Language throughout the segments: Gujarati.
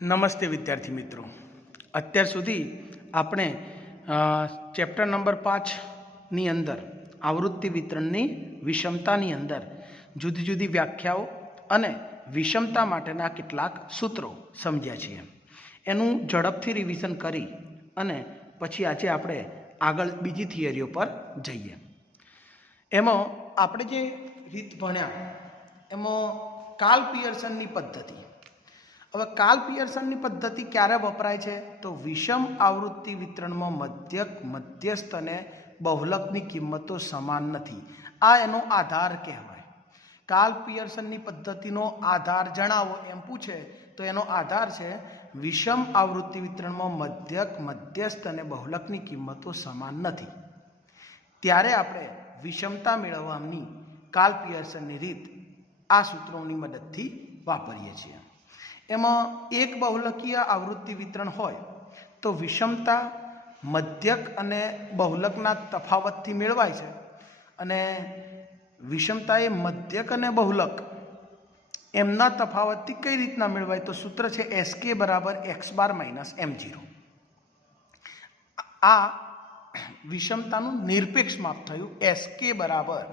નમસ્તે વિદ્યાર્થી મિત્રો, અત્યાર સુધી આપણે ચેપ્ટર નંબર 5ની અંદર આવૃત્તિ વિતરણની વિષમતાની અંદર જુદી જુદી વ્યાખ્યાઓ અને વિષમતા માટેના કેટલાક સૂત્રો સમજ્યા છીએ. એનું ઝડપથી રિવિઝન કરી અને પછી આજે આપણે આગળ બીજી થિયરીઓ પર જઈએ. એમાં આપણે જે રીત ભણ્યા એમાં કાર્લ પિયર્સનની પદ્ધતિ. હવે કાર્લ પિયર્સનની પદ્ધતિ ક્યારે વપરાય છે? તો વિષમ આવૃત્તિ વિતરણમાં મધ્યસ્થ અને બહુલકની કિંમતો સમાન નથી. આ એનો આધાર કહેવાય. કાર્લ પિયર્સનની પદ્ધતિનો આધાર જણાવો એમ પૂછે તો એનો આધાર છે વિષમ આવૃત્તિ વિતરણમાં મધ્યસ્થ અને બહુલકની કિંમતો સમાન નથી. ત્યારે આપણે વિષમતા મેળવવાની કાર્લ પિયર્સનની રીત આ સૂત્રોની મદદથી વાપરીએ છીએ. એમાં એક બહુલકીય આવૃત્તિ વિતરણ હોય તો વિષમતા મધ્યક અને બહુલકના તફાવતથી મેળવાય છે. અને વિષમતા એ મધ્યક અને બહુલક એમના તફાવતથી કઈ રીતના મેળવાય? તો સૂત્ર છે SK બરાબર x બાર માઇનસ m0. આ વિષમતાનું નિરપેક્ષ માપ થયું SK બરાબર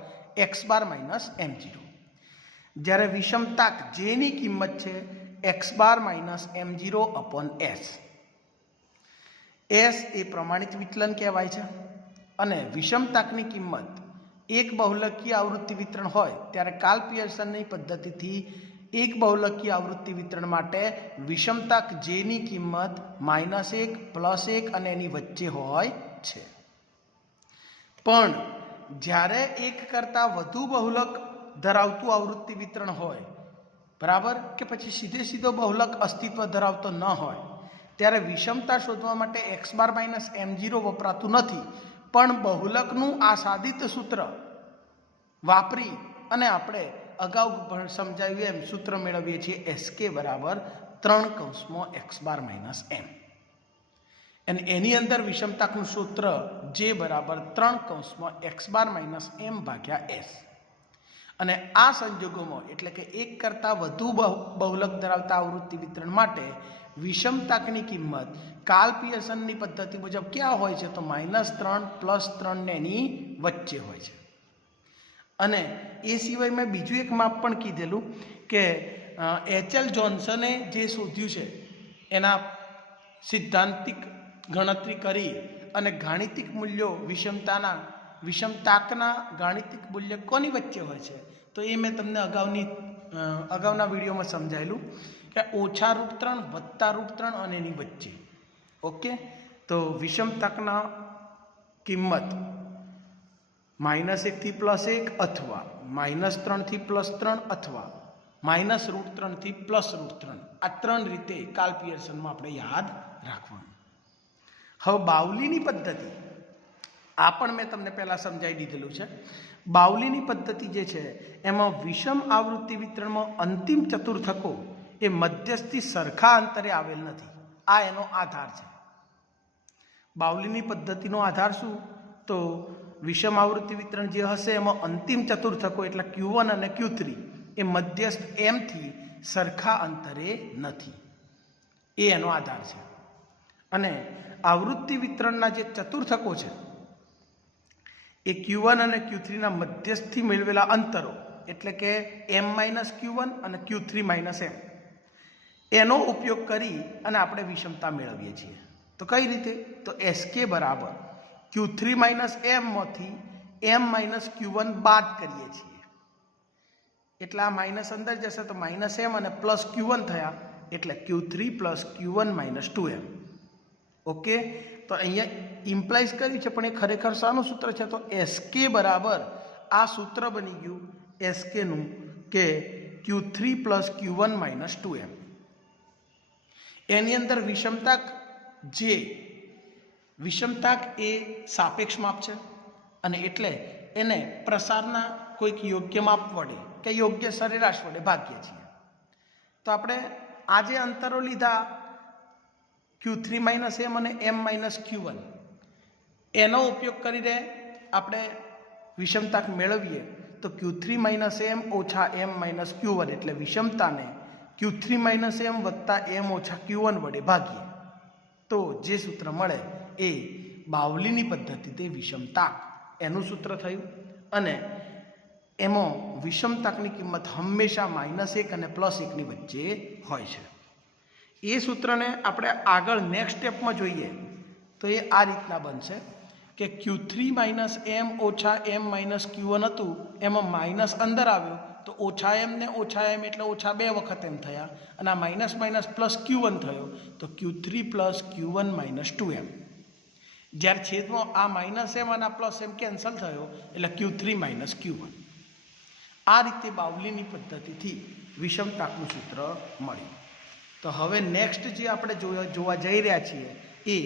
x બાર માઇનસ m0. જ્યારે વિષમતાક જેની કિંમત છે x bar minus m0 upon s. s એ પ્રમાણિત વિચલન કહેવાય છે. અને વિષમતાકની કિંમત એક બહુલકીય આવૃત્તિ વિતરણ હોય ત્યારે કાર્લ પિયર્સનની પદ્ધતિથી એક બહુલકીય આવૃત્તિ વિતરણ માટે વિષમતાક જેની કિંમત -1 +1 અને એની વચ્ચે હોય છે. પણ જ્યારે એક કરતાં વધુ બહુલક ધરાવતું આવૃત્તિ વિતરણ હોય, બરાબર, કે પછી સીધો બહુલક અસ્તિત્વ ધરાવતો ન હોય ત્યારે વિષમતા શોધવા માટે x બાર માઇનસ m0 વપરાતું નથી. પણ બહુલકનું આ સાદિત સૂત્ર વાપરી અને આપણે અગાઉ સમજાવ્યું એમ સૂત્ર મેળવીએ છીએ SK બરાબર 3 x બાર માઇનસ m. અને એની અંદર વિષમતાકનું સૂત્ર J બરાબર 3 x બાર માઇનસ m ભાગ્યા s. અને આ સંજોગોમાં એટલે કે એક કરતાં વધુ બહુલક ધરાવતા આવૃત્તિ વિતરણ માટે વિષમતાકની કિંમત કાર્લ પિયર્સનની પદ્ધતિ મુજબ ક્યાં હોય છે? તો -3 +3 ને એની વચ્ચે હોય છે. અને એ સિવાય મેં બીજું એક માપ પણ કીધેલું કે HL જોન્સને જે શોધ્યું છે એના સિદ્ધાંતિક ગણતરી કરી અને ગાણિતિક મૂલ્યો વિષમતાકના ગાણિતિક મૂલ્ય કોની વચ્ચે હોય છે? તો એ મેં તમને અગાઉના વિડીયોમાં સમજાયેલું કે -√3 +√3 અને એની વચ્ચે. ઓકે, તો વિષમતાકના કિંમત -1 થી +1 અથવા -3 થી +3 અથવા -√3 થી +√3 આ ત્રણ રીતે કાર્લ પિયર્સનમાં આપણે યાદ રાખવાનું. હવે બાઉલીની પદ્ધતિ આ પણ મેં તમને પહેલાં સમજાવી દીધેલું છે. બાઉલીની પદ્ધતિ જે છે એમાં વિષમ આવૃત્તિ વિતરણમાં અંતિમ ચતુર્થકો એ મધ્યસ્થી સરખા અંતરે આવેલ નથી. આ એનો આધાર છે. બાઉલીની પદ્ધતિનો આધાર શું? તો વિષમ આવૃત્તિ વિતરણ જે હશે એમાં અંતિમ ચતુર્થકો એટલે Q1 અને Q3 એ મધ્યસ્થ m થી સરખા અંતરે નથી. એ એનો આધાર છે. અને આવૃત્તિ વિતરણના જે ચતુર્થકો છે એ Q1 અને Q3ના મધ્યસ્થથી મેળવેલા અંતરો એટલે કે m-Q1 અને Q3 - m એનો ઉપયોગ કરી અને આપણે વિષમતા મેળવીએ છીએ. તો કઈ રીતે? તો SK બરાબર Q3 - m માંથી m-Q1 બાદ કરીએ છીએ એટલે આ માઇનસ અંદર જશે તો -m અને +Q1 થયા એટલે Q3 + Q1 - 2m. ઓકે, તો અહીંયા ઇમ્પ્લાઇઝ કર્યું છે પણ એ ખરેખર શાનું સૂત્ર છે? તો SK બરાબર આ સૂત્ર બની ગયું SKનું કે Q3 + Q1 - 2m. એની અંદર વિષમતાક એ સાપેક્ષ માપ છે અને એટલે એને પ્રસારના કોઈક યોગ્ય માપ વડે કે યોગ્ય સરેરાશ વડે ભાગીએ છીએ. તો આપણે આ જે અંતરો લીધા Q3 - m અને m-Q1 એનો ઉપયોગ કરીને આપણે વિષમતાક મેળવીએ તો Q3 - m - m-Q1 એટલે વિષમતાને Q3 માઇનસ એમ વત્તા એમ ઓછા Q1 વડે ભાગીએ તો જે સૂત્ર મળે એ બાવલીની પદ્ધતિથી વિષમતાક એનું સૂત્ર થયું. અને એમાં વિષમતાકની કિંમત હંમેશા -1 અને +1ની વચ્ચે હોય છે. એ સૂત્રને આપણે આગળ નેક્સ્ટ સ્ટેપમાં જોઈએ તો એ આ રીતના બનશે કે Q3 માઇનસ એમ ઓછા એમ માઇનસ Q1 હતું, એમાં માઇનસ અંદર આવ્યો તો ઓછા એમ ને ઓછા એમ એટલે ઓછા 2 વખત એમ થયા, અને આ માઇનસ માઇનસ પ્લસ Q1 થયો તો Q3 plus Q1 minus 2m. જ્યારે છેદમાં આ માઇનસ એમ અને આ પ્લસ એમ કેન્સલ થયો એટલે Q3 માઇનસ Q1. આ રીતે બાવલીની પદ્ધતિથી વિષમતાકનું સૂત્ર મળ્યું. તો હવે નેક્સ્ટ જે આપણે જોવા જઈ રહ્યા છીએ એ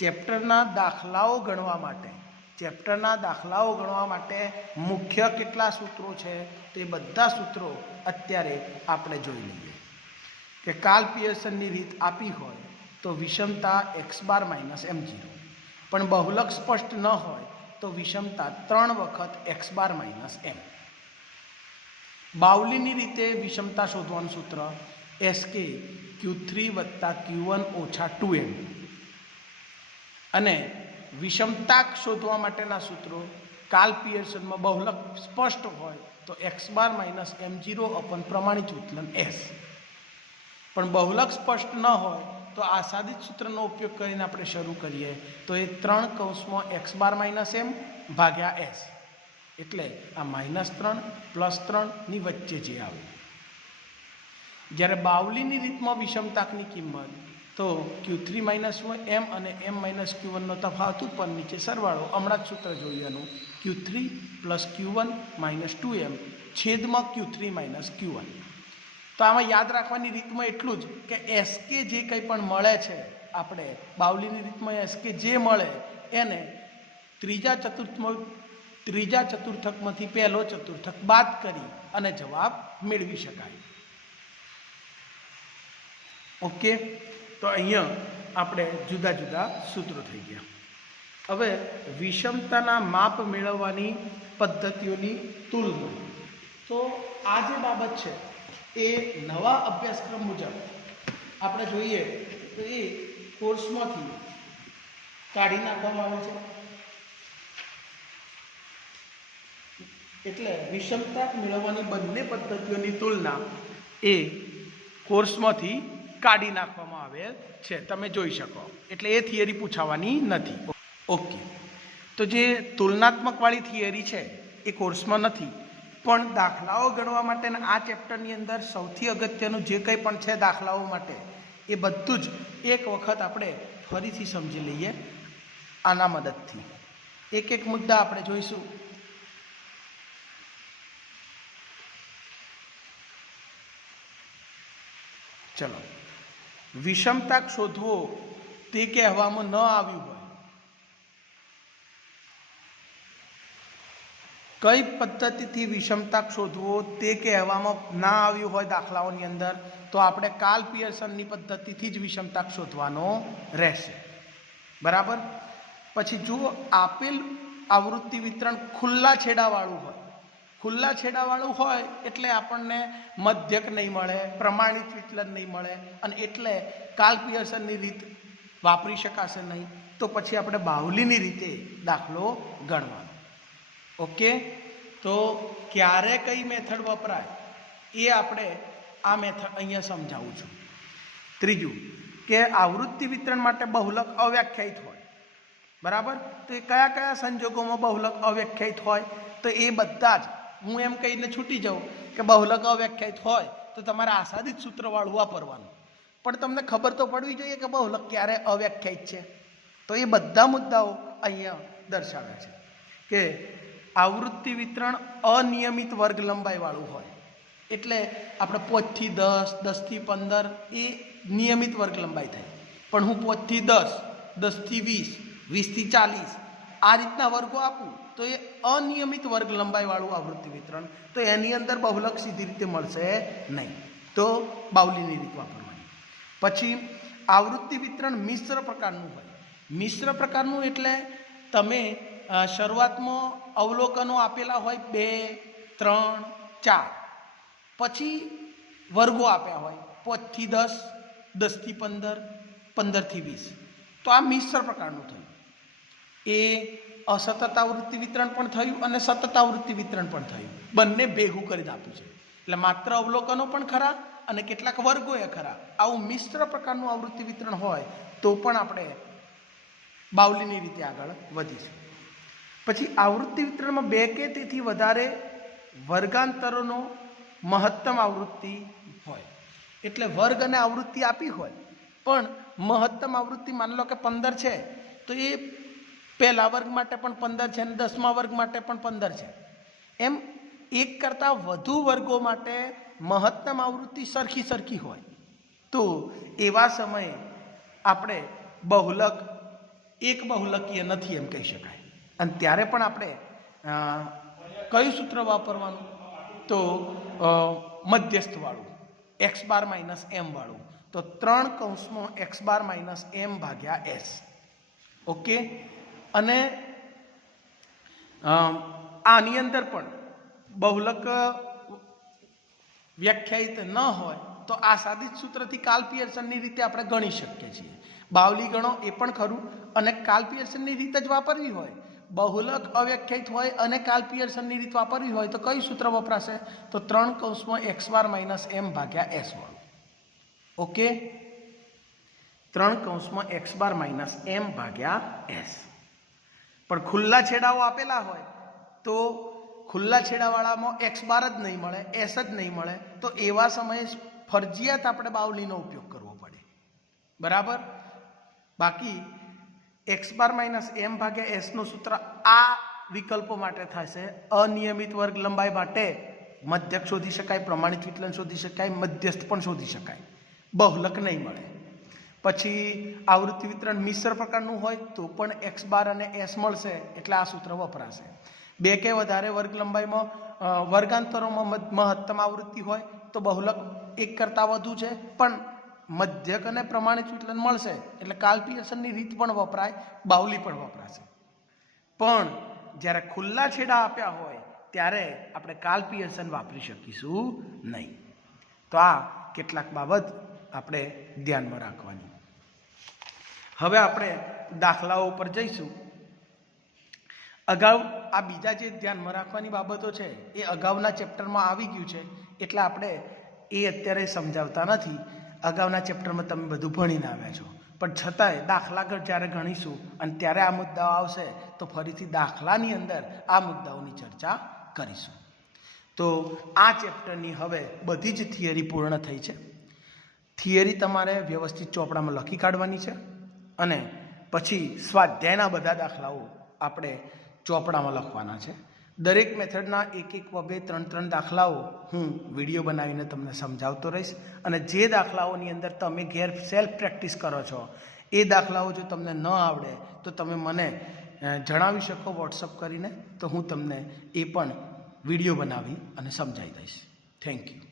ચેપ્ટરના દાખલાઓ ગણવા માટે મુખ્ય કેટલા સૂત્રો છે તે બધા સૂત્રો અત્યારે આપણે જોઈ લઈએ. કે કાર્લ પિયર્સનની રીત આપી હોય તો વિષમતા x બાર માઇનસ m0, પણ બહુલક સ્પષ્ટ ન હોય તો વિષમતા 3 વખત x બાર માઇનસ m. બાવલીની રીતે વિષમતા શોધવાનું સૂત્ર SK Q3 વત્તા Q1 ઓછા 2m. અને વિષમતાક શોધવા માટેના સૂત્રો કાર્લ પિયર્સનમાં બહુલક સ્પષ્ટ હોય તો x બાર માઇનસ m0 અપન પ્રમાણિત વિચલન s. પણ બહુલક સ્પષ્ટ ન હોય તો આસાદિત સૂત્રનો ઉપયોગ કરીને આપણે શરૂ કરીએ તો એ 3 કૌંસમાં x બાર માઇનસ m ભાગ્યા s, એટલે આ -3 +3ની વચ્ચે જે આવે. જ્યારે બાવલીની રીતમાં વિષમતાકની કિંમત તો Q3 માઇનસ m અને m માઇનસ Q1નો તફાવત ઉપર નીચે સરવાળો, હમણાં જ સૂત્ર જોયું એનું, Q3 plus Q1 minus 2m છેદમાં Q3 માઇનસ Q1. તો આમાં યાદ રાખવાની રીતમાં એટલું જ કે SK જે કંઈ પણ મળે છે આપણે બાવલીની રીતમાં SK જે મળે એને ત્રીજા ચતુર્થકમાંથી પહેલો ચતુર્થક બાદ કરી અને જવાબ મેળવી શકાય. ઓકે, તો અહીંયા આપણે જુદા જુદા સૂત્રો થઈ ગયા. હવે વિષમતાના માપ મેળવવાની પદ્ધતિઓની તુલના. તો આ જે બાબત છે એ નવા અભ્યાસક્રમ મુજબ આપણે જોઈએ તો એ કોર્સમાંથી કાઢી નાખવામાં આવે છે. એટલે વિષમતાક મેળવવાની બંને પદ્ધતિઓની તુલના એ કોર્સમાંથી કાઢી નાખવામાં આવેલ છે, તમે જોઈ શકો. એટલે એ થિયરી પૂછાવાની નથી. ઓકે, તો જે તુલનાત્મકવાળી થિયરી છે એ કોર્સમાં નથી, પણ દાખલાઓ ગણવા માટેના આ ચેપ્ટરની અંદર સૌથી અગત્યનું જે કંઈ પણ છે દાખલાઓ માટે એ બધું જ એક વખત આપણે ફરીથી સમજી લઈએ આના મદદથી. એક એક મુદ્દા આપણે જોઈશું. ચલો, વિષમતાક શોધવો તે કહેવામાં ન આવ્યું હોય, કઈ પદ્ધતિથી વિષમતાક શોધવો તે કહેવામાં ના આવ્યું હોય દાખલાઓની અંદર, તો આપણે કાર્લ પિયર્સનની પદ્ધતિથી જ વિષમતાક શોધવાનો રહેશે. બરાબર. પછી જો આપેલ આવૃત્તિ વિતરણ ખુલ્લા છેડાવાળું હોય એટલે આપણને મધ્યક નહીં મળે, પ્રમાણિત વિચલન નહીં મળે, અને એટલે કાર્લ પિયર્સનની રીત વાપરી શકાશે નહીં. તો પછી આપણે બાવલીની રીતે દાખલો ગણવાનો. ઓકે, તો ક્યારે કઈ મેથડ વપરાય એ આપણે આ મેથડ અહીંયા સમજાવું છું. ત્રીજું કે આવૃત્તિ વિતરણ માટે બહુલક અવ્યાખ્યાયિત હોય. બરાબર. તો એ કયા કયા સંજોગોમાં બહુલક અવ્યાખ્યાયિત હોય, તો એ બધા જ હું એમ કહીને છૂટી જાઉં કે બહુલક અવ્યાખ્યાયિત હોય તો તમારે આસાદિત સૂત્રવાળું વાપરવાનું, પણ તમને ખબર તો પડવી જોઈએ કે બહુલક ક્યારે અવ્યાખ્યાયિત છે. તો એ બધા મુદ્દાઓ અહીંયા દર્શાવ્યા છે કે આવૃત્તિ વિતરણ અનિયમિત વર્ગ લંબાઈવાળું હોય એટલે આપણે 5 થી 10, 10 થી 15 એ નિયમિત વર્ગ લંબાઈ થાય, પણ હું 5 થી 10, 10 થી 20, 20 થી 40 આ રીતના વર્ગો આપું તો એ અનિયમિત વર્ગ લંબાઈવાળું આવૃત્તિ વિતરણ, તો એની અંદર બહુલક સીધી રીતે મળશે નહીં. તો બાવલીની રીત વાપરવાની. પછી આવૃત્તિ વિતરણ મિશ્ર પ્રકારનું હોય. મિશ્ર પ્રકારનું એટલે તમે શરૂઆતમાં અવલોકનો આપેલા હોય 2, 3, 4, પછી વર્ગો આપ્યા હોય 5 થી 10, 10 થી 15, 15 થી 20. તો આ મિશ્ર પ્રકારનું થયું. એ અસતત આવૃત્તિ વિતરણ પણ થયું અને સતત આવૃત્તિ વિતરણ પણ થયું. બંને ભેગું કરીને આપ્યું છે. એટલે માત્ર અવલોકનો પણ ખરા અને કેટલાક વર્ગો એ ખરા. આવું મિશ્ર પ્રકારનું આવૃત્તિ વિતરણ હોય તો પણ આપણે બાવલીની રીતે આગળ વધીશું. પછી આવૃત્તિ વિતરણમાં 2 કે તેથી વધારે વર્ગાંતરોનો મહત્તમ આવૃત્તિ હોય. એટલે વર્ગ અને આવૃત્તિ આપી હોય પણ મહત્તમ આવૃત્તિ માની લો કે 15 છે તો એ પહેલા વર્ગ માટે પણ 15 છે અને 10મા વર્ગ માટે પણ 15 છે. એમ એક કરતાં વધુ વર્ગો માટે મહત્તમ આવૃત્તિ સરખી હોય તો એવા સમયે આપણે બહુલક એક બહુલકીય નથી એમ કહી શકાય. અને ત્યારે પણ આપણે કયું સૂત્ર વાપરવાનું? તો મધ્યસ્થવાળું, x બાર માઇનસ m વાળું. તો 3 કૌંસમાં x બાર માઇનસ m ભાગ્યા s. ઓકે. અને આની અંદર પણ બહુલક વ્યાખ્યાયિત ન હોય તો આ સાદિત સૂત્રથી કાર્લ પિયર્સનની રીતે આપણે ગણી શકીએ છીએ. બાવલી ગણો એ પણ ખરું અને કાર્લ પિયર્સનની રીત જ વાપરવી હોય, બહુલક અવ્યાખ્યાયિત હોય અને કાર્લ પિયર્સનની રીત વાપરવી હોય તો કયું સૂત્ર વપરાશે? તો 3 કૌંસમાં x બાર માઇનસ m ભાગ્યા s વાળું. ઓકે. 3 કૌંસમાં x બાર માઇનસ m ભાગ્યા s. પણ ખુલ્લા છેડાઓ આપેલા હોય તો ખુલ્લા છેડાવાળામાં x બાર જ નહીં મળે, s જ નહીં મળે. તો એવા સમયે ફરજિયાત આપણે બાવલીનો ઉપયોગ કરવો પડે. બરાબર. બાકી x બાર માઇનસ m ભાગ્યા s નું સૂત્ર આ વિકલ્પો માટે થશે. અનિયમિત વર્ગ લંબાઈ માટે મધ્યક શોધી શકાય, પ્રમાણિત વિચલન શોધી શકાય, મધ્યસ્થ પણ શોધી શકાય. બહુલક નહીં મળે. પછી આવૃત્તિ વિતરણ મિશ્ર પ્રકારનું હોય તો પણ x બાર અને s મળશે એટલે આ સૂત્ર વપરાશે. 2 કે વધારે વર્ગ લંબાઈમાં વર્ગાંતરોમાં મહત્તમ આવૃત્તિ હોય તો બહુલક એક કરતાં વધુ છે પણ મધ્યક અને પ્રમાણિત વિચલન મળશે એટલે કાર્લ પિયર્સનની રીત પણ વપરાય, બાવલી પણ વપરાશે. પણ જ્યારે ખુલ્લા છેડા આપ્યા હોય ત્યારે આપણે કાર્લ પિયર્સન વાપરી શકીશું નહીં. તો આ કેટલાક બાબત આપણે ધ્યાનમાં રાખવાની. હવે આપણે દાખલાઓ ઉપર જઈશું. અગાઉ આ બીજા જે ધ્યાનમાં રાખવાની બાબતો છે એ અગાઉના ચેપ્ટરમાં આવી ગયું છે એટલે આપણે એ અત્યારે સમજાવતા નથી. અગાઉના ચેપ્ટરમાં તમે બધું ભણીને આવ્યા છો પણ છતાંય દાખલા જ્યારે ગણીશું અને ત્યારે આ મુદ્દાઓ આવશે તો ફરીથી દાખલાની અંદર આ મુદ્દાઓની ચર્ચા કરીશું. તો આ ચેપ્ટરની હવે બધી જ થિયરી પૂર્ણ થઈ છે. થિયરી તમારે વ્યવસ્થિત ચોપડામાં લખી કાઢવાની છે અને પછી સ્વાધ્યાયના બધા દાખલાઓ આપણે ચોપડામાં લખવાના છે. દરેક મેથડના 1-1, 2-2, 3-3 દાખલાઓ હું વિડીયો બનાવીને તમને સમજાવતો રહીશ. અને જે દાખલાઓની અંદર તમે ઘેર સેલ્ફ પ્રેક્ટિસ કરો છો એ દાખલાઓ જો તમને ન આવડે તો તમે મને જણાવી શકો વોટ્સઅપ કરીને, તો હું તમને એ પણ વિડીયો બનાવી અને સમજાવી દઈશ. Thank you.